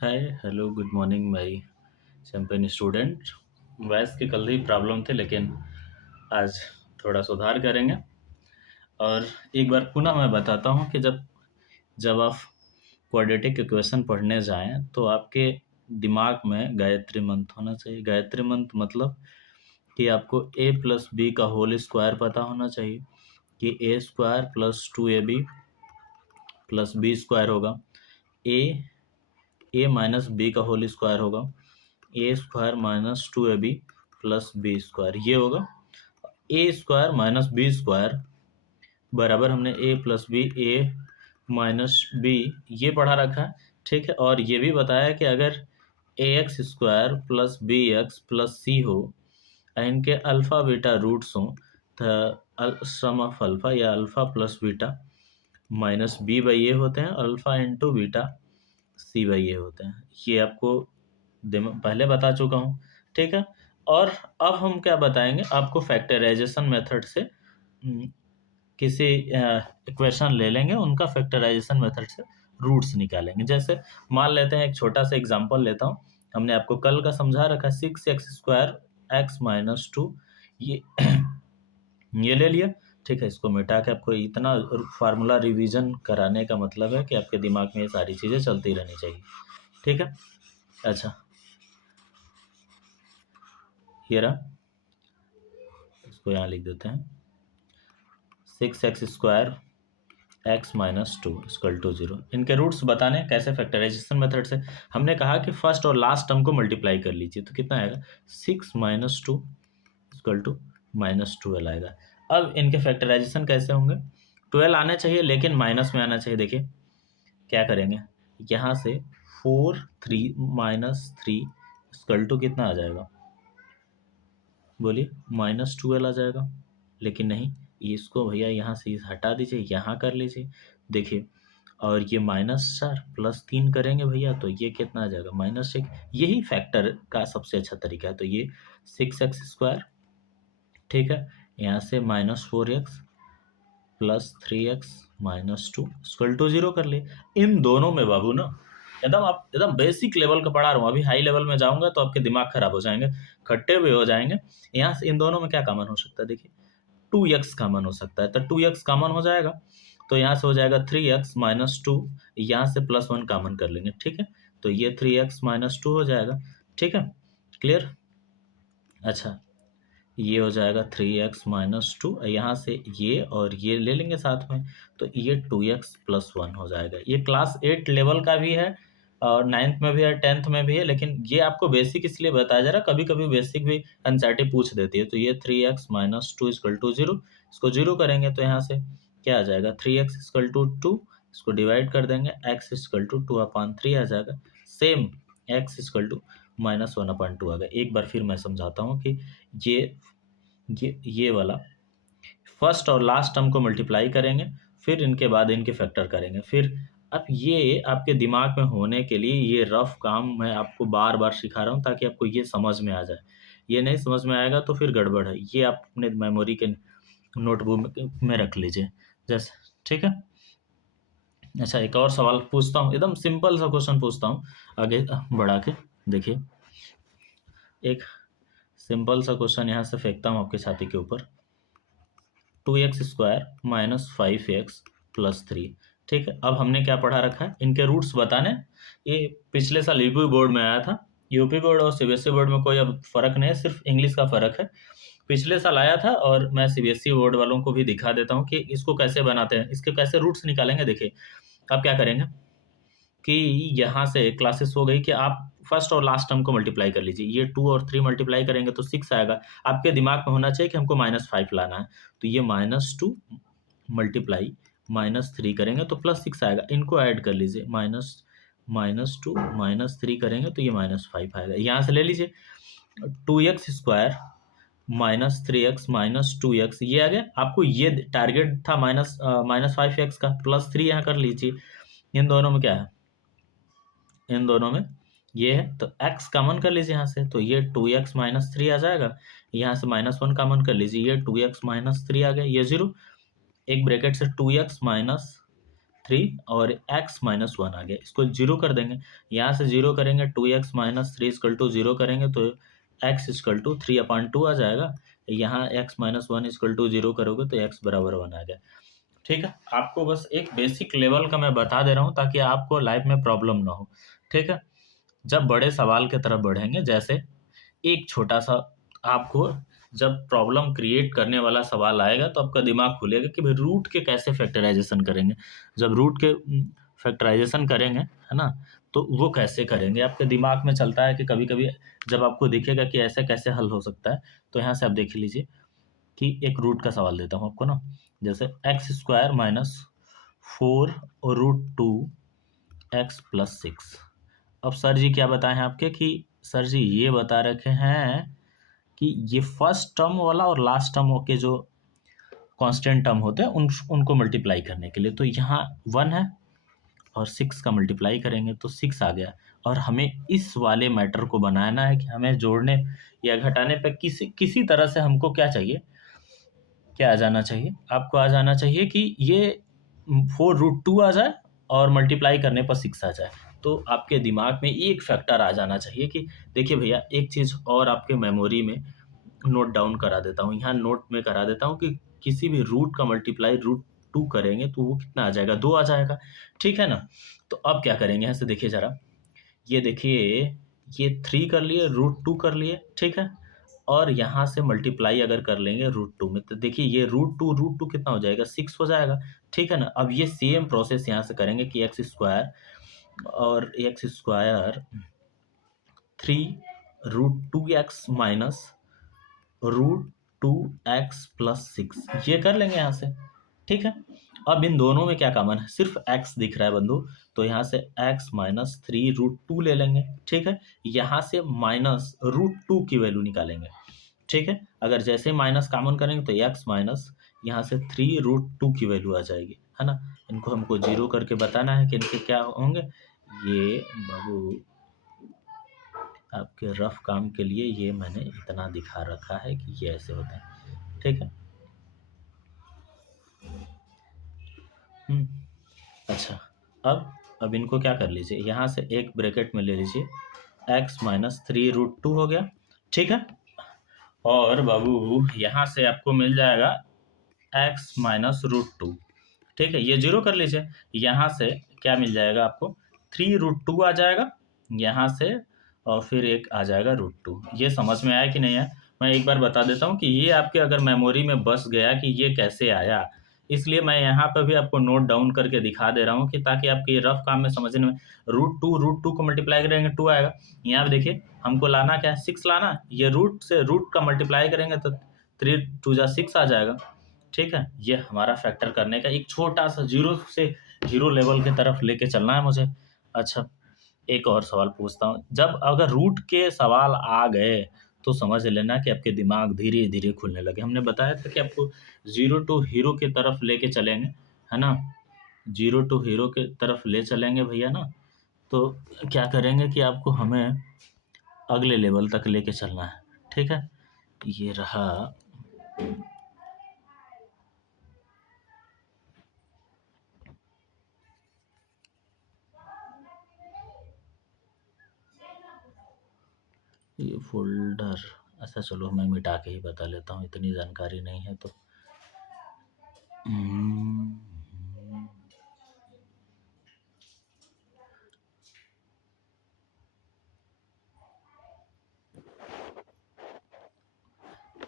Hi hello good morning my champion student. वैसे के कल ही प्रॉब्लम थे लेकिन आज थोड़ा सुधार करेंगे। और एक बार पुनः मैं बताता हूँ कि जब जब आप क्वाड्रेटिक इक्वेशन पढ़ने जाएं तो आपके दिमाग में गायत्री मंत्र होना चाहिए। गायत्री मंत्र मतलब कि आपको a प्लस बी का होल स्क्वायर पता होना चाहिए कि a square plus 2ab plus B square होगा। ए माइनस बी का होल स्क्वायर होगा A square minus 2ab plus B square, ये होगा A square minus B square बराबर हमने A plus B A minus B ये पढ़ा रखा है। ठीक है, और ये भी बताया कि अगर A X square plus B X plus C हो इनके अल्फ़ा बीटा रूट्स हों तो सम ऑफ अल्फ़ा या alpha plus beta minus B by A होते हैं, alpha into beta C by A होते हैं। ये आपको पहले बता चुका हूँ। ठीक है, और अब हम क्या बताएंगे आपको, फैक्टराइजेशन मेथड से किसी इक्वेशन ले लेंगे, उनका फैक्टराइजेशन मेथड से रूट्स निकालेंगे। जैसे मान लेते हैं, एक छोटा सा एग्जांपल लेता हूँ। हमने आपको कल का समझा रखा 6x² x माइनस 2 ये ये ले लिया। ठीक है, इसको मिटा के आपको इतना फार्मूला रिवीजन कराने का मतलब है कि आपके दिमाग में ये सारी चीज़ें चलती रहनी चाहिए। ठीक है, अच्छा ये रहा, इसको यहाँ लिख देते हैं 6x² x minus 2 equal to 0। इनके रूट्स बताने कैसे, फैक्टराइजेशन मेथड से। हमने कहा कि फर्स्ट और लास्ट टर्म को मल्टीप्लाई कर लीजिए तो कितना आएगा 6 माइनस 2 इक्वल टू माइनस 12 आएगा। अब इनके फैक्टराइजेशन कैसे होंगे, 12 आने चाहिए लेकिन माइनस में आना चाहिए। देखिए क्या करेंगे, यहाँ से 4 3 माइनस 3 इक्वल टू कितना आ जाएगा, बोलिए माइनस 12 आ जाएगा। लेकिन नहीं, इसको भैया यहाँ से हटा दीजिए, यहाँ कर लीजिए। देखिए, और ये -4 प्लस 3 करेंगे भैया तो ये कितना आ जाएगा -6। यही फैक्टर का सबसे अच्छा तरीका है। तो ये 6x², ठीक है, यहाँ से -4x plus 3x minus 2 equal to 0 कर ले। इन दोनों में बाबू ना एकदम बेसिक लेवल का पढ़ा रहा हूँ, अभी हाई लेवल में जाऊंगा तो आपके दिमाग खराब हो जाएंगे, खट्टे भी हो जाएंगे। यहाँ से इन दोनों में क्या कॉमन हो सकता है, देखिए 2x कॉमन हो सकता है, तो 2x कॉमन हो जाएगा तो यहाँ से हो जाएगा 3x माइनस 2, यहाँ से +1 कॉमन कर लेंगे। ठीक है, तो ये 3x माइनस 2 हो जाएगा। ठीक है, क्लियर। अच्छा, ये हो जाएगा 3x माइनस 2, यहाँ से ये और ये ले लेंगे साथ में तो ये 2x प्लस 1 हो जाएगा। ये क्लास 8 लेवल का भी है और 9th में भी है, 10th में भी है, लेकिन ये आपको बेसिक इसलिए बताया जा रहा है, कभी कभी बेसिक भी एनसीईआरटी पूछ देती है। तो ये 3x माइनस 2 इक्वल टू 0, इसको 0 करेंगे तो यहाँ से क्या आ जाएगा 3x इक्वल टू 2, इसको डिवाइड कर देंगे, x इक्वल टू 2/3 आ जाएगा। सेम x इक्वल टू -1/2 आ गया। एक बार फिर मैं समझाता हूँ कि ये वाला फर्स्ट और लास्ट टर्म को मल्टीप्लाई करेंगे, फिर इनके बाद इनके फैक्टर करेंगे। फिर अब ये आपके दिमाग में होने के लिए ये रफ काम मैं आपको बार बार सिखा रहा हूँ ताकि आपको ये समझ में आ जाए। ये नहीं समझ में आएगा तो फिर गड़बड़ है। ये आप अपने मेमोरी के नोटबुक में रख लीजिए जैसे। ठीक है, अच्छा एक और सवाल पूछता हूँ, एकदम सिंपल सा क्वेश्चन पूछता हूँ आगे बढ़ा के। देखिए एक सिंपल सा क्वेश्चन यहाँ से फेंकता हूँ आपके छाती के ऊपर, 2x² माइनस 5x प्लस 3। ठीक है, अब हमने क्या पढ़ा रखा है, इनके रूट्स बताने। ये पिछले साल यूपी बोर्ड में आया था। यूपी बोर्ड और सीबीएसई बोर्ड में कोई अब फर्क नहीं है, सिर्फ इंग्लिश का फर्क है। पिछले साल आया था और मैं सीबीएसई बोर्ड वालों को भी दिखा देता हूँ कि इसको कैसे बनाते हैं, इसके कैसे रूट्स निकालेंगे। देखिए आप क्या करेंगे कि यहाँ से क्लासेस हो गई कि आप फर्स्ट और लास्ट टर्म को मल्टीप्लाई कर लीजिए। ये 2 और 3 मल्टीप्लाई करेंगे तो 6 आएगा। आपके दिमाग में होना चाहिए कि हमको -5 लाना है, तो ये -2 मल्टीप्लाई -3 करेंगे तो +6 आएगा। इनको ऐड कर लीजिए, -2 -3 करेंगे तो ये -5 आएगा। यहाँ से ले लीजिए 2x² -3x -2x, ये आ गया। आपको ये टारगेट था -5x का, +3 यहाँ कर लीजिए। इन दोनों में क्या है, इन दोनों में ये है तो x कॉमन कर लीजिए यहाँ से, तो ये 2x -3 आ जाएगा। यहाँ से -1 कॉमन कर लीजिए, ये 2x -3 आ गया, ये 0। एक ब्रैकेट से 2x 3 और x माइनस 1 आ गया, इसको 0 कर देंगे। यहाँ से 0 करेंगे 2x माइनस 3 इक्वल टू 0 करेंगे तो x इक्वल टू 3/2 आ जाएगा। यहाँ x माइनस 1 इक्वल टू 0 करोगे तो x बराबर 1 आ गया। ठीक है, आपको बस एक बेसिक लेवल का मैं बता दे रहा हूँ ताकि आपको लाइफ में प्रॉब्लम ना हो। ठीक है, जब बड़े सवाल की तरफ बढ़ेंगे, जैसे एक छोटा सा आपको जब प्रॉब्लम क्रिएट करने वाला सवाल आएगा तो आपका दिमाग खुलेगा कि भाई रूट के कैसे फैक्टराइजेशन करेंगे। जब रूट के फैक्टराइजेशन करेंगे, है ना, तो वो कैसे करेंगे आपके दिमाग में चलता है कि कभी कभी जब आपको दिखेगा कि ऐसे कैसे हल हो सकता है, तो यहाँ से आप देख लीजिए कि एक रूट का सवाल देता हूँ आपको ना, जैसे x² माइनस 4√2x+6। अब सर जी क्या बताएं आपके कि सर जी ये बता रखे हैं कि ये फर्स्ट टर्म वाला और लास्ट टर्म के जो कांस्टेंट टर्म होते हैं उनको मल्टीप्लाई करने के लिए, तो यहाँ 1 है और 6 का मल्टीप्लाई करेंगे तो 6 आ गया। और हमें इस वाले मैटर को बनाना है कि हमें जोड़ने या घटाने पर किसी तरह से हमको क्या चाहिए, क्या आ जाना चाहिए, आपको आ जाना चाहिए कि ये 4√2 आ जाए और मल्टीप्लाई करने पर 6 आ जाए। तो आपके दिमाग में एक फैक्टर आ जाना चाहिए कि देखिए भैया, एक चीज़ और आपके मेमोरी में नोट डाउन करा देता हूँ, यहाँ नोट में करा देता हूँ कि किसी भी रूट का मल्टीप्लाई √2 करेंगे तो वो कितना आ जाएगा, 2 आ जाएगा। ठीक है ना, तो अब क्या करेंगे, यहाँ से देखिए ज़रा, ये देखिए, ये 3 कर लिए, √2 कर लिए, ठीक है, और यहाँ से मल्टीप्लाई अगर कर लेंगे √2 में तो देखिए ये √2 कितना हो जाएगा, 6 हो जाएगा। ठीक है ना, अब ये सेम प्रोसेस यहाँ से करेंगे कि x² और x² 3√2x माइनस √2x+6 ये कर लेंगे यहाँ से। ठीक है, अब इन दोनों में क्या कॉमन है, सिर्फ x दिख रहा है बंधु, तो यहाँ से x माइनस 3√2 ले लेंगे। ठीक है, यहाँ से माइनस √2 की वैल्यू निकालेंगे। ठीक है, अगर जैसे माइनस कॉमन करेंगे तो x माइनस यहाँ से 3√2 की वैल्यू आ जाएगी, है ना। इनको हमको 0 करके बताना है कि इनके क्या होंगे। ये बाबू आपके रफ काम के लिए ये मैंने इतना दिखा रखा है कि ये ऐसे होते हैं। ठीक है, अच्छा, अब इनको क्या कर लीजिए, यहाँ से एक ब्रैकेट में ले लीजिए, x माइनस 3√2 हो गया। ठीक है, और बाबू यहाँ से आपको मिल जाएगा x माइनस √2। ठीक है, ये 0 कर लीजिए, यहाँ से क्या मिल जाएगा आपको, 3√2 आ जाएगा यहाँ से, और फिर एक आ जाएगा √2। ये समझ में आया कि नहीं आया, मैं एक बार बता देता हूँ कि ये आपके अगर मेमोरी में बस गया कि ये कैसे आया, इसलिए मैं यहाँ पर भी आपको नोट डाउन करके दिखा दे रहा हूँ कि ताकि आपके ये रफ काम में समझने में, √2 को मल्टीप्लाई करेंगे 2 आएगा। यहाँ पे देखिए हमको लाना क्या है, 6 लाना, ये रूट से रूट का मल्टीप्लाई करेंगे तो 3×2 = 6 आ जाएगा। ठीक है, ये हमारा फैक्टर करने का एक छोटा सा जीरो से हीरो लेवल की तरफ लेके चलना है मुझे। अच्छा, एक और सवाल पूछता हूँ, जब अगर रूट के सवाल आ गए तो समझ लेना कि आपके दिमाग धीरे धीरे खुलने लगे। हमने बताया था कि आपको 0 टू हीरो की तरफ लेके चलेंगे, है ना, 0 टू हीरो की तरफ ले चलेंगे भैया ना, तो क्या करेंगे कि आपको हमें अगले लेवल तक लेके चलना है। ठीक है, ये रहा, ये फोल्डर। अच्छा चलो मैं मिटा के ही बता लेता हूँ, इतनी जानकारी नहीं है तो।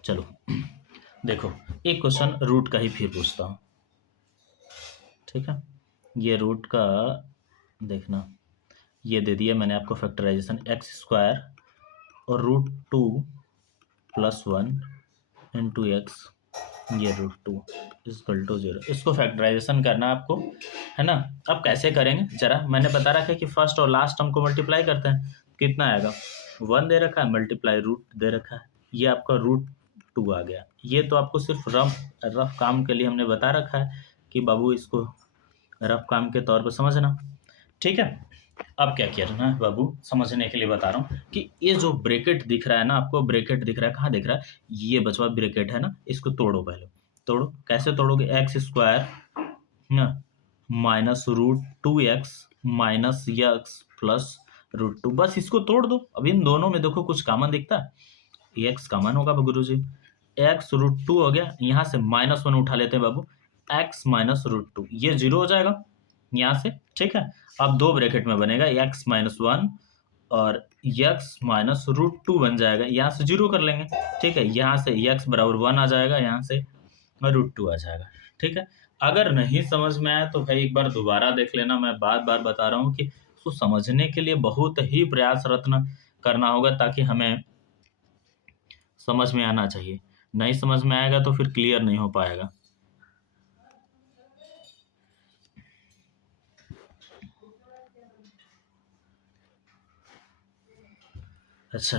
चलो देखो, एक क्वेश्चन रूट का ही फिर पूछता हूँ। ठीक है, ये रूट का देखना, ये दे दिया मैंने आपको फैक्टराइजेशन, x² और √2 + 1 × x, ये √2 = 0, इसको फैक्टराइजेशन करना आपको, है ना। अब कैसे करेंगे जरा, मैंने बता रखा है कि फर्स्ट और लास्ट टर्म को मल्टीप्लाई करते हैं, कितना आएगा, 1 दे रखा है, मल्टीप्लाई रूट दे रखा है, ये आपका √2 आ गया। ये तो आपको सिर्फ रफ काम के लिए हमने बता रखा है कि बाबू इसको रफ काम के तौर पर समझना। ठीक है, अब क्या करना है बाबू, समझने के लिए बता रहा हूँ कि ये जो ब्रैकेट दिख रहा है ना आपको, ब्रैकेट दिख रहा है, कहाँ दिख रहा है, ये बचवा ब्रैकेट है ना, इसको तोड़ो, पहले तोड़ो। कैसे तोड़ोगे, x² ना minus root two X minus X plus root two, बस इसको तोड़ दो। अब इन दोनों में देखो कुछ कॉमन दिखता है, एक्स कॉमन होगा गुरु जी, एक्स रूट टू हो गया, यहाँ से माइनस वन उठा लेते हैं बाबू, एक्स माइनस रूट टू, ये जीरो हो जाएगा यहाँ से, ठीक है। अब दो ब्रैकेट में बनेगा एक्स माइनस वन और एक्स माइनस रूट टू बन जाएगा, यहाँ से जीरो कर लेंगे, ठीक है। यहाँ से एक्स बराबर वन आ जाएगा, यहाँ से रूट टू आ जाएगा, ठीक है। अगर नहीं समझ में आया तो भाई एक बार दोबारा देख लेना, मैं बार बार बता रहा हूँ कि उसको समझने के लिए बहुत ही प्रयासरत करना होगा, ताकि हमें समझ में आना चाहिए। नहीं समझ में आएगा तो फिर क्लियर नहीं हो पाएगा। अच्छा,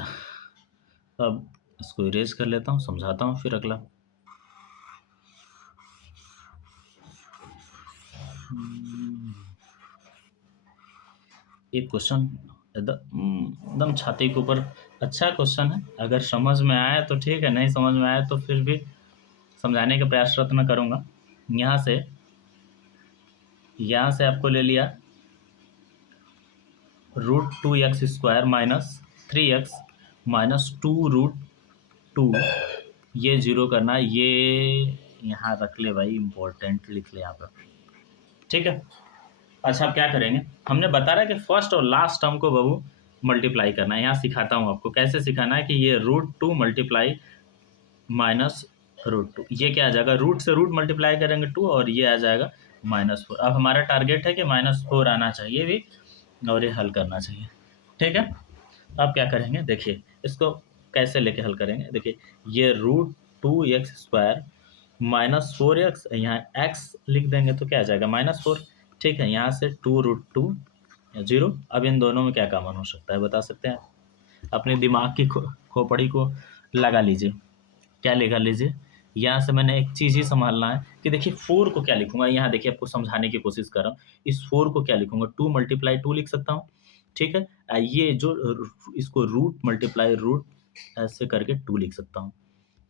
अब इसको इरेज कर लेता हूँ, समझाता हूँ फिर अगला। एक क्वेश्चन एकदम छाती के ऊपर, अच्छा क्वेश्चन है, अगर समझ में आया तो ठीक है, नहीं समझ में आया तो फिर भी समझाने का प्रयासरत मैं करूँगा। यहाँ से आपको ले लिया root two X square minus three X minus two root two, ये जीरो करना, ये यहाँ रख ले भाई, इम्पोर्टेंट लिख ले यहाँ पर, ठीक है। अच्छा, अब क्या करेंगे, हमने बता रहा है कि फर्स्ट और लास्ट टर्म को बाबू मल्टीप्लाई करना है। यहाँ सिखाता हूँ आपको कैसे सिखाना है कि ये root two multiply minus root two, ये क्या आ जाएगा, रूट से रूट मल्टीप्लाई करेंगे टू और ये आ जाएगा माइनस फोर। अब हमारा टारगेट है कि माइनस फोर आना चाहिए भी, और ये हल करना चाहिए, ठीक है। अब क्या करेंगे, देखिए इसको कैसे लेके हल करेंगे। देखिए ये root two X square minus four X, यहाँ एक्स लिख देंगे तो क्या आ जाएगा माइनस फोर, ठीक है। यहाँ से टू रूट टू जीरो। अब इन दोनों में क्या कॉमन हो सकता है बता सकते हैं, अपने दिमाग की खोपड़ी को लगा लीजिए, क्या लगा लीजिए। यहाँ से मैंने एक चीज़ ही संभालना है कि देखिए फोर को क्या लिखूंगा, यहाँ देखिए आपको समझाने की कोशिश कर रहा हूँ। इस फोर को क्या लिखूंगा, टू मल्टीप्लाई टू लिख सकता हूँ, ठीक है। ये जो इसको रूट मल्टीप्लाई रूट ऐसे करके टू लिख सकता हूँ,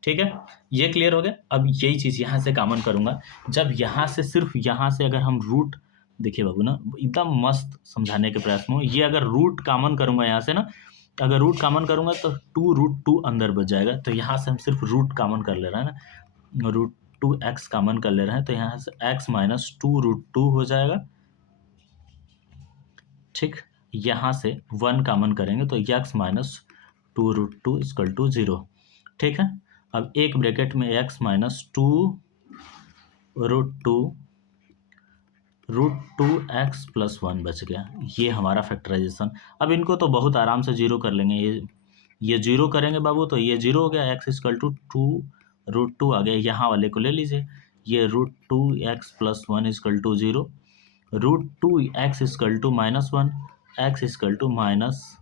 ठीक है। ये क्लियर हो गया। अब यही चीज़ यहाँ से कॉमन करूँगा, जब यहाँ से सिर्फ यहाँ से अगर हम रूट, देखिए बाबू ना एकदम मस्त समझाने के प्रयास में हूँ, ये अगर रूट कॉमन करूँगा यहाँ से ना, अगर रूट कॉमन करूँगा तो टू रूट टू अंदर बच जाएगा, तो यहाँ से हम सिर्फ रूट कॉमन कर ले रहे हैं ना, रूट टू एक्स कॉमन कर ले रहे हैं, तो यहाँ से X minus two root two हो जाएगा, ठीक। यहाँ से वन कॉमन करेंगे तो X minus two root two equal to zero, ठीक है। अब एक ब्रैकेट में X minus two root two X plus one बच गया, ये हमारा फैक्टराइजेशन। अब इनको तो बहुत आराम से जीरो कर लेंगे, ये जीरो करेंगे बाबू तो ये जीरो हो गया, X equal to two root two आ गया, यहाँ वाले को ले लीजिए, ये root two X plus one equal to zero, root two X equal to minus one, X equal to minus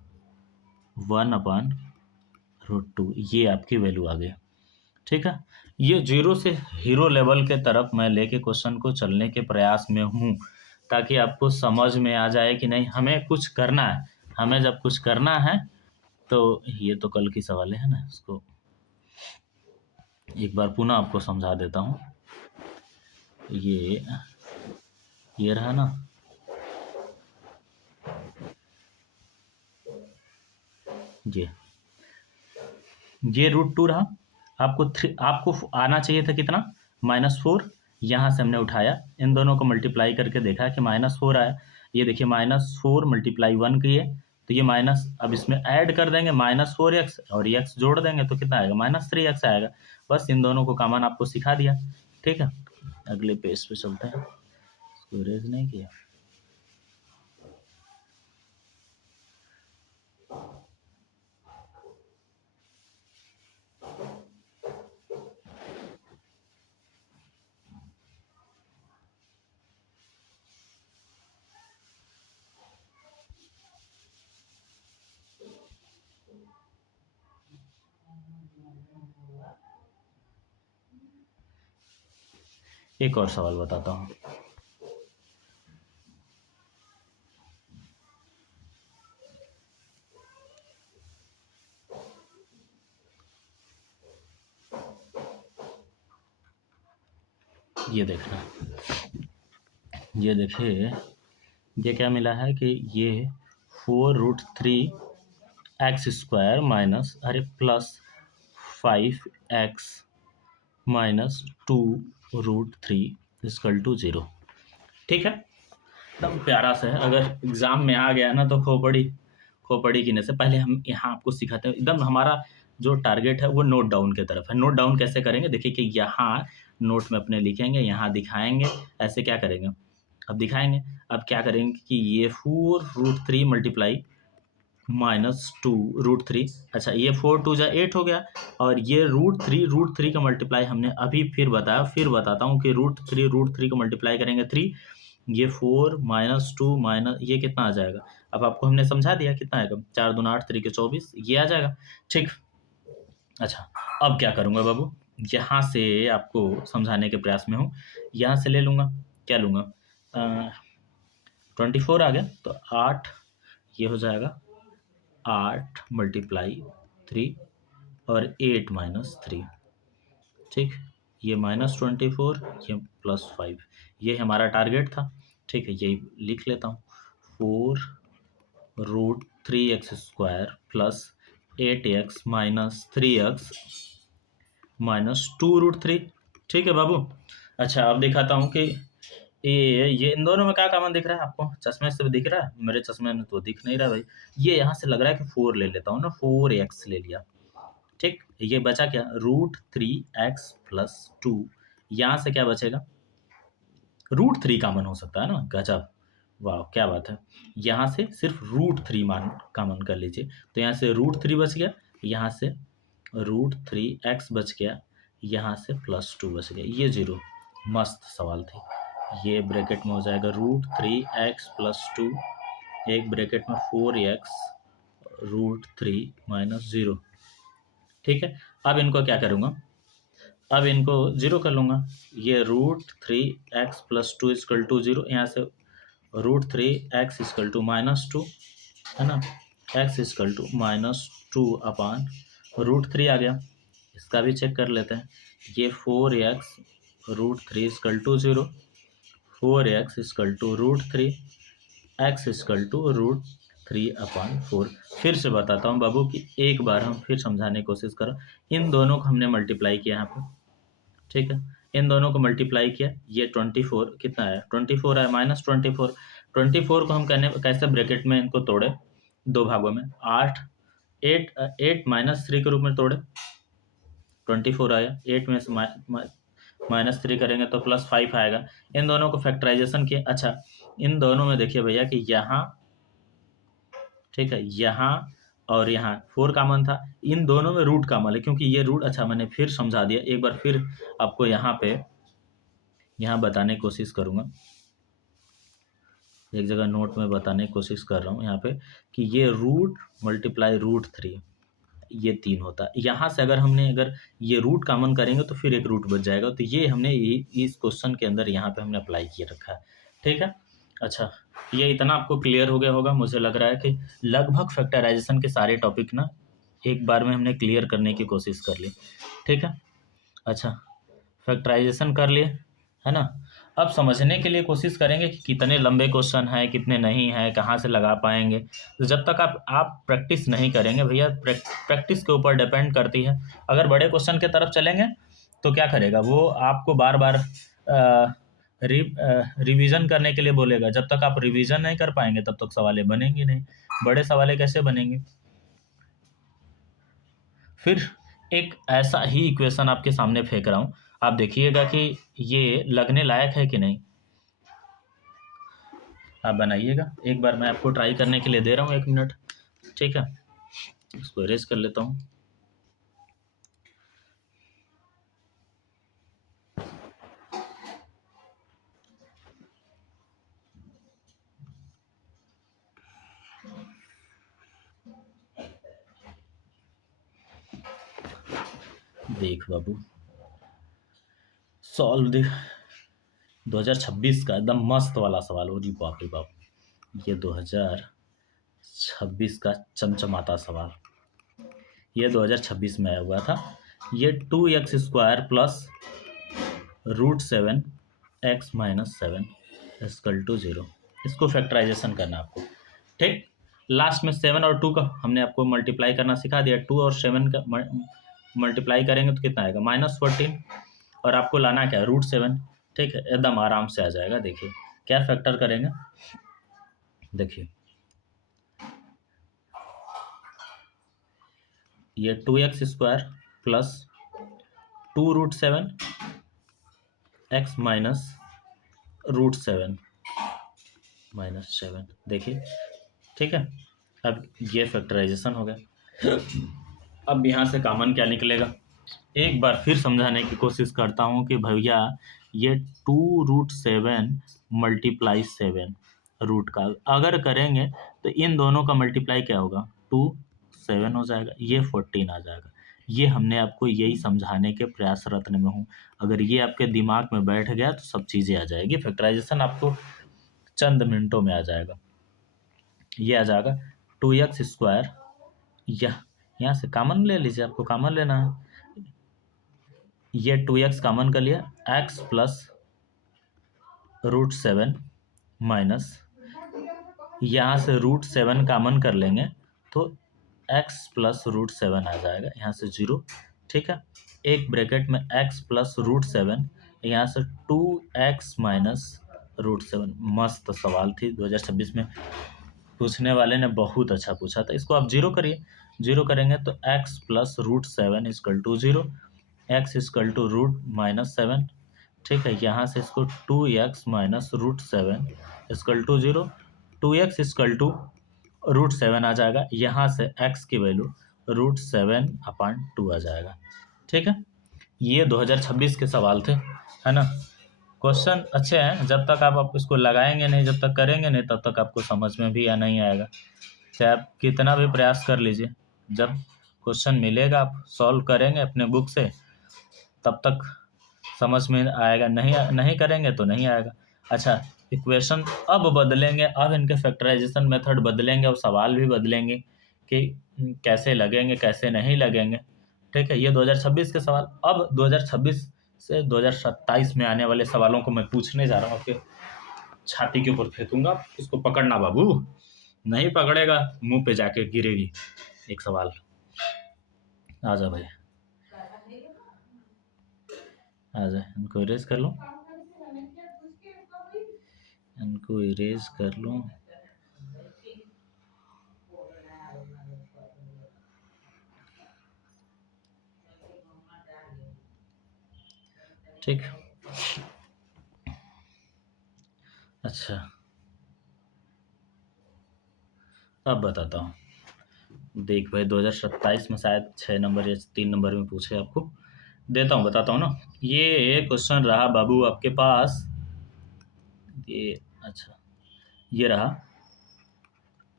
one upon root two, ये आपकी वैल्यू आ गई, ठीक है। ये जीरो से हीरो लेवल के तरफ मैं लेके क्वेश्चन को चलने के प्रयास में हूँ, ताकि आपको समझ में आ जाए कि नहीं हमें कुछ करना है। हमें जब कुछ करना है तो ये तो कल की सवाल है ना, इसको एक बार पुनः आपको समझा देता हूँ। ये रहा ना, ये रूट टू रहा, आपको आना चाहिए था कितना, माइनस फोर। यहाँ से हमने उठाया, इन दोनों को मल्टीप्लाई करके देखा कि माइनस फोर आया। ये देखिए माइनस फोर मल्टीप्लाई वन किए तो ये माइनस, अब इसमें ऐड कर देंगे माइनस फोर एक्स और एक्स जोड़ देंगे तो कितना आएगा, माइनस थ्री एक्स आएगा। बस इन दोनों को कॉमन आपको सिखा दिया, ठीक है। अगले पेज पे चलते हैं, इसको इरेज नहीं किया। एक और सवाल बताता हूँ, ये देखना, ये देखिए, ये क्या मिला है कि ये 4√3 x² minus plus 5x minus 2√3 = 0। ठीक है, एकदम प्यारा सा है। अगर एग्जाम में आ गया ना तो खोपड़ी गिनने से पहले हम यहाँ आपको सिखाते हैं। एकदम हमारा जो टारगेट है वो नोट डाउन की तरफ है। नोट डाउन कैसे करेंगे, देखिए कि यहाँ नोट में अपने लिखेंगे, यहाँ दिखाएंगे, ऐसे क्या करेंगे, अब दिखाएंगे। अब क्या करेंगे कि ये 4√3 मल्टीप्लाई -2√3, अच्छा ये 4×2 = 8 हो गया, और ये √3 का मल्टीप्लाई हमने अभी फिर बताया, फिर बताता हूँ कि √3 का मल्टीप्लाई करेंगे 3, ये 4 -2 माइनस ये कितना आ जाएगा। अब आपको हमने समझा दिया कितना आएगा, 4 दूना 8 3 के 24, ये आ जाएगा। ठीक, अच्छा अब क्या करूँगा बाबू, यहाँ से आपको समझाने के प्रयास में हूँ। यहाँ से ले लूँगा, क्या लूँगा, 24 आ गया तो 8, ये हो जाएगा 8 × 3 और 8 - 3। ठीक, ये -24, ये +5, ये हमारा टारगेट था। ठीक है, यही लिख लेता हूँ, 4√3x² plus 8x minus 3x minus 2√3। ठीक है बाबू, अच्छा अब दिखाता हूँ कि ये इन दोनों में क्या कॉमन दिख रहा है आपको, चश्मे से भी दिख रहा है, मेरे चश्मे में तो दिख नहीं रहा भाई। ये यहाँ से लग रहा है कि 4 ले लेता हूँ ना, 4x ले लिया। ठीक, ये बचा क्या, √3x + 2, यहाँ से क्या बचेगा, √3 कॉमन हो सकता है ना, गजब, वाह क्या बात है। यहाँ से सिर्फ √3 मान कॉमन कर लीजिए, तो यहाँ से √3 बच गया, यहाँ से √3x बच गया, यहाँ से +2 बच गया, ये 0। मस्त सवाल थी। ये ब्रैकेट में हो जाएगा √3x + 2, एक ब्रैकेट में 4x √3 - 0। ठीक है, अब इनको क्या करूँगा, अब इनको 0 कर लूँगा। ये √3x + 2 = 0, यहाँ से √3x = -2 है ना, x = -2/√3 आ गया। इसका भी चेक कर लेते हैं। ये 4x √3 = 0, 4x = √3, x = √3/4। फिर से बताता हूँ बाबू कि एक बार हम फिर समझाने की कोशिश करो। इन दोनों को हमने मल्टीप्लाई किया यहाँ पे, ठीक है, इन दोनों को मल्टीप्लाई किया, ये 24 कितना आया, 24 आया, -24। 24 को हम कैसे ब्रैकेट में इनको तोड़े, दो भागों में, 8 -3 के रूप में तोड़े, 24 आया, 8 में से -3 करेंगे तो +5 आएगा। इन दोनों को फैक्टराइजेशन किया, अच्छा इन दोनों में देखिए भैया कि यहाँ, ठीक है, यहाँ और यहाँ 4 कॉमन था, इन दोनों में रूट कॉमन है, क्योंकि ये रूट, अच्छा मैंने फिर समझा दिया, एक बार फिर आपको यहाँ पे बताने की कोशिश करूँगा, एक जगह नोट में बताने की कोशिश कर रहा हूँ यहाँ पे कि ये रूट मल्टीप्लाई √3, ये 3 होता है। यहाँ से अगर ये रूट कॉमन करेंगे तो फिर एक रूट बच जाएगा, तो ये हमने इस क्वेश्चन के अंदर यहाँ पे हमने अप्लाई किए रखा है। ठीक है, अच्छा ये इतना आपको क्लियर हो गया होगा, मुझे लग रहा है कि लगभग फैक्टराइजेशन के सारे टॉपिक ना एक बार में हमने क्लियर करने की कोशिश कर ली। ठीक है, अच्छा फैक्टराइजेशन कर लिए है ना। अब समझने के लिए कोशिश करेंगे कि कितने लंबे क्वेश्चन हैं, कितने नहीं हैं, कहाँ से लगा पाएंगे। तो जब तक आप प्रैक्टिस नहीं करेंगे भैया, प्रैक्टिस के ऊपर डिपेंड करती है। अगर बड़े क्वेश्चन की तरफ चलेंगे तो क्या करेगा वो, आपको बार बार रिवीजन करने के लिए बोलेगा। जब तक आप रिवीजन नहीं कर पाएंगे तब तक सवालें बनेंगे नहीं, बड़े सवालें कैसे बनेंगे। फिर एक ऐसा ही इक्वेशन आपके सामने फेंक रहा हूँ, आप देखिएगा कि ये लगने लायक है कि नहीं, आप बनाइएगा। एक बार मैं आपको ट्राई करने के लिए दे रहा हूँ, 1 मिनट। ठीक है, इसको इरेज कर लेता हूँ। देख बाबू, सॉल्व देख, 2026 का एकदम मस्त वाला सवाल हो जी, बाप रे बाप, ये 2026 का चमचमाता सवाल, ये 2026 में आया हुआ था। ये 2x² + √7x - 7, इक्वल टू 0। इसको फैक्टराइजेशन करना आपको, ठीक। लास्ट में 7 और 2 का हमने आपको मल्टीप्लाई करना सिखा दिया। 2 और 7 का मल्टीप्लाई करेंगे तो कितना आएगा, -14। और आपको लाना क्या है, √7, ठीक है। एकदम आराम से आ जाएगा। देखिए क्या फैक्टर करेंगे, देखिए ये 2x² प्लस 2√7 x माइनस √7 -7, देखिए, ठीक है। अब ये फैक्टराइजेशन हो गया। अब यहाँ से कॉमन क्या निकलेगा, एक बार फिर समझाने की कोशिश करता हूँ कि भैया ये 2√7 मल्टीप्लाई 7 रूट का अगर करेंगे तो इन दोनों का मल्टीप्लाई क्या होगा, 2 7 हो जाएगा, ये 14 आ जाएगा। ये हमने आपको यही समझाने के प्रयासरत में हूँ। अगर ये आपके दिमाग में बैठ गया तो सब चीज़ें आ जाएगी। फैक्टराइजेशन आपको चंद मिनटों में आ जाएगा। ये आ जाएगा 2x², यहाँ से कॉमन ले लीजिए, आपको कॉमन लेना है। ये 2x कॉमन कर लिया, x प्लस √7 माइनस, यहाँ से √7 कॉमन कर लेंगे तो x प्लस √7 आ जाएगा, यहाँ से 0, ठीक है। एक ब्रैकेट में x प्लस √7, यहाँ से 2x माइनस √7। मस्त सवाल थी, 2026 में पूछने वाले ने बहुत अच्छा पूछा था। इसको आप 0 करिए, 0 करेंगे तो x plus √7 equal to 0, x equal to √-7, ठीक है। यहाँ से इसको 2x minus √7 equal to 0, 2x equal to √7 आ जाएगा। यहाँ से x की वैल्यू √7/2 आ जाएगा, ठीक है। ये 2026 के सवाल थे, है ना। क्वेश्चन अच्छे हैं, जब तक आप इसको लगाएंगे नहीं, जब तक करेंगे नहीं, तब तक आपको समझ में भी या नहीं आएगा। चाहे आप कितना भी प्रयास कर लीजिए, जब क्वेश्चन मिलेगा आप सॉल्व करेंगे अपने बुक से, तब तक समझ में आएगा। नहीं करेंगे तो नहीं आएगा। अच्छा, इक्वेशन अब बदलेंगे, अब इनके फैक्टराइजेशन मेथड बदलेंगे और सवाल भी बदलेंगे कि कैसे लगेंगे कैसे नहीं लगेंगे, ठीक है। ये 2026 के सवाल। अब 2026 से 2027 में आने वाले सवालों को मैं पूछने जा रहा हूँ, आपके छाती के ऊपर फेंकूंगा, इसको पकड़ना बाबू, नहीं पकड़ेगा मुंह पे जाके गिरेगी। एक सवाल, आ जा भाई, आ जा, इनको इरेज कर लो, इनको इरेज कर लो। ठीक, अच्छा अब बताता हूँ। देख भाई 2027 में शायद 6 नंबर या 3 नंबर में पूछे, आपको देता हूँ, बताता हूँ ना। ये क्वेश्चन रहा बाबू आपके पास, ये अच्छा ये रहा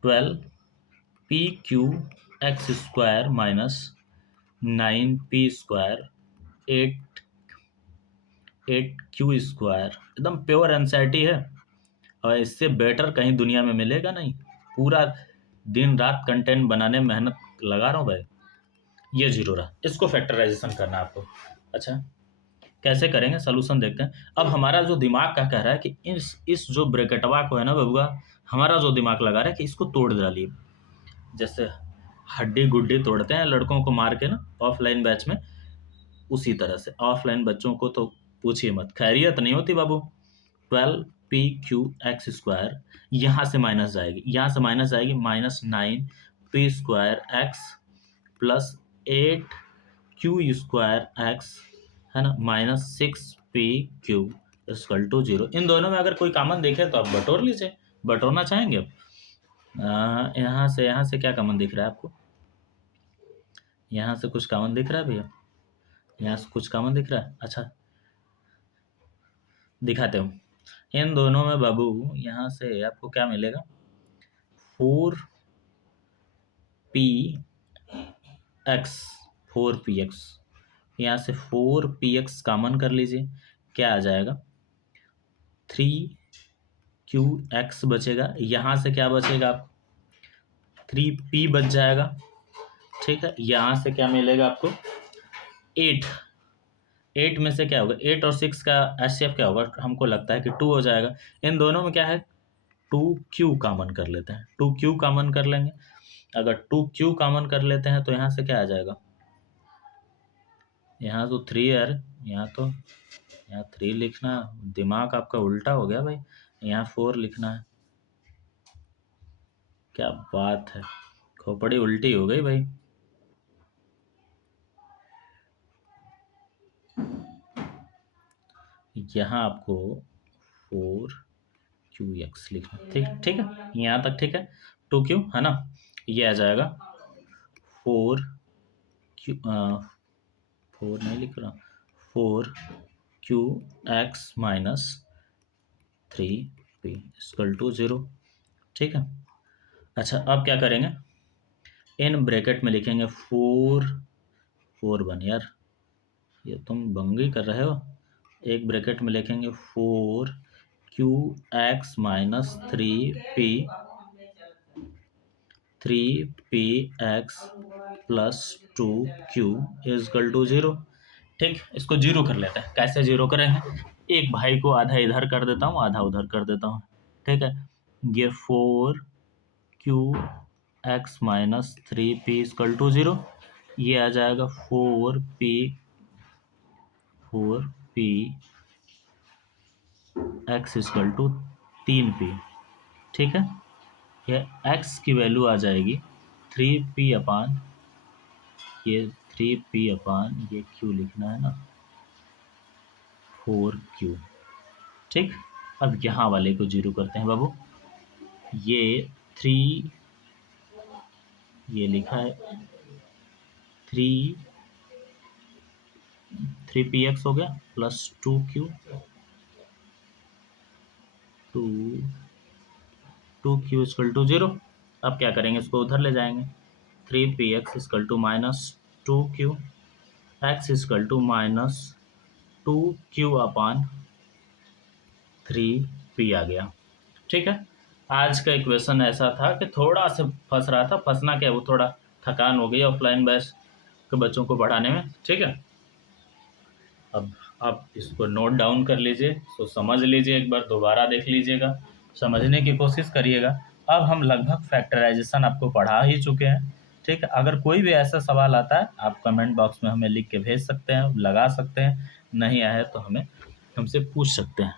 12pq(x² माइनस 9p², 8q²। एकदम प्योर एनसीईआरटी है, और इससे बेटर कहीं दुनिया में मिलेगा नहीं। पूरा दिन रात कंटेंट बनाने में मेहनत लगा रहा हूँ भाई। ये 0 रहा, इसको फैक्टराइजेशन करना है आपको। अच्छा, कैसे करेंगे, सोल्यूशन देखते हैं। अब हमारा जो दिमाग का कह रहा है कि इस जो ब्रैकेटवा को है ना बबुआ, हमारा जो दिमाग लगा रहा है कि इसको तोड़ डालिए, जैसे हड्डी गुड्डी तोड़ते हैं लड़कों को मार के ना ऑफलाइन बैच में, उसी तरह से ऑफलाइन बच्चों को तो पूछिए मत, खैरियत नहीं होती बाबू। 12pq(x²), यहाँ से माइनस जाएगी, यहाँ से माइनस जाएगी, -9p²x प्लस 8q²x, है ना, -6pq इक्वल टू 0। इन दोनों में अगर कोई कॉमन देखे तो आप बटोर लीजिए, बटोरना चाहेंगे अब। यहाँ से क्या कॉमन दिख रहा है आपको, यहाँ से कुछ कॉमन दिख रहा है भैया, यहाँ से कुछ कॉमन दिख रहा है। अच्छा दिखाते हूँ, इन दोनों में बाबू यहाँ से आपको क्या मिलेगा, 4px, यहाँ से 4px कॉमन कर लीजिए, क्या आ जाएगा, 3qx बचेगा, यहाँ से क्या बचेगा, 3p बच जाएगा, ठीक है। यहाँ से क्या मिलेगा आपको, 8 8 में से क्या होगा, 8 और 6 का HCF क्या होगा, हमको लगता है कि 2 हो जाएगा। इन दोनों में क्या है, 2Q कॉमन कर लेते हैं, 2Q कॉमन कर लेंगे। अगर 2Q कॉमन कर लेते हैं तो यहाँ से क्या आ जाएगा, यहाँ तो 3 यार, यहाँ 3 लिखना, दिमाग आपका उल्टा हो गया भाई, यहाँ 4 लिखना है। क्या बात है, खोपड़ी उल्टी हो गई भाई। यहाँ आपको 4QX लिखना, ठीक ठीक है, यहाँ तक ठीक है। 2Q है ना, ये आ जाएगा 4Q, 4 नहीं लिख रहा, 4QX minus 3P equal to 0, ठीक है। अच्छा अब क्या करेंगे, इन ब्रैकेट में लिखेंगे 4 1 यार, ये तुम बंगी कर रहे हो। एक ब्रैकेट में लिखेंगे 4QX minus 3Px plus 2Q is equal to 0, ठीक। इसको 0 कर लेते हैं, कैसे 0 करेंगे, एक भाई को आधा इधर कर देता हूँ, आधा उधर कर देता हूँ, ठीक है। ये 4QX minus 3P is equal to 0, ये आ जाएगा 4P x is equal to 3P, ठीक है। ये x की वैल्यू आ जाएगी 3P अपान, ये 3P अपान ये Q लिखना है ना, 4Q, ठीक। अब यहाँ वाले को 0 करते हैं बाबू, ये 3, ये लिखा है 3Px हो गया plus 2Q, 2Q equal to 0। अब क्या करेंगे, इसको उधर ले जाएंगे, 3Px equal to minus 2Q, x equal to minus 2Q upon 3P आ गया, ठीक है। आज का इक्वेशन ऐसा था कि थोड़ा सा फंस रहा था, फंसना क्या, वो थोड़ा थकान हो गई ऑफलाइन बैच के बच्चों को पढ़ाने में, ठीक है। अब आप इसको नोट डाउन कर लीजिए, तो समझ लीजिए, एक बार दोबारा देख लीजिएगा, समझने की कोशिश करिएगा। अब हम लगभग फैक्टराइजेशन आपको पढ़ा ही चुके हैं, ठीक है। अगर कोई भी ऐसा सवाल आता है, आप कमेंट बॉक्स में हमें लिख के भेज सकते हैं, लगा सकते हैं, नहीं आए तो हमसे पूछ सकते हैं।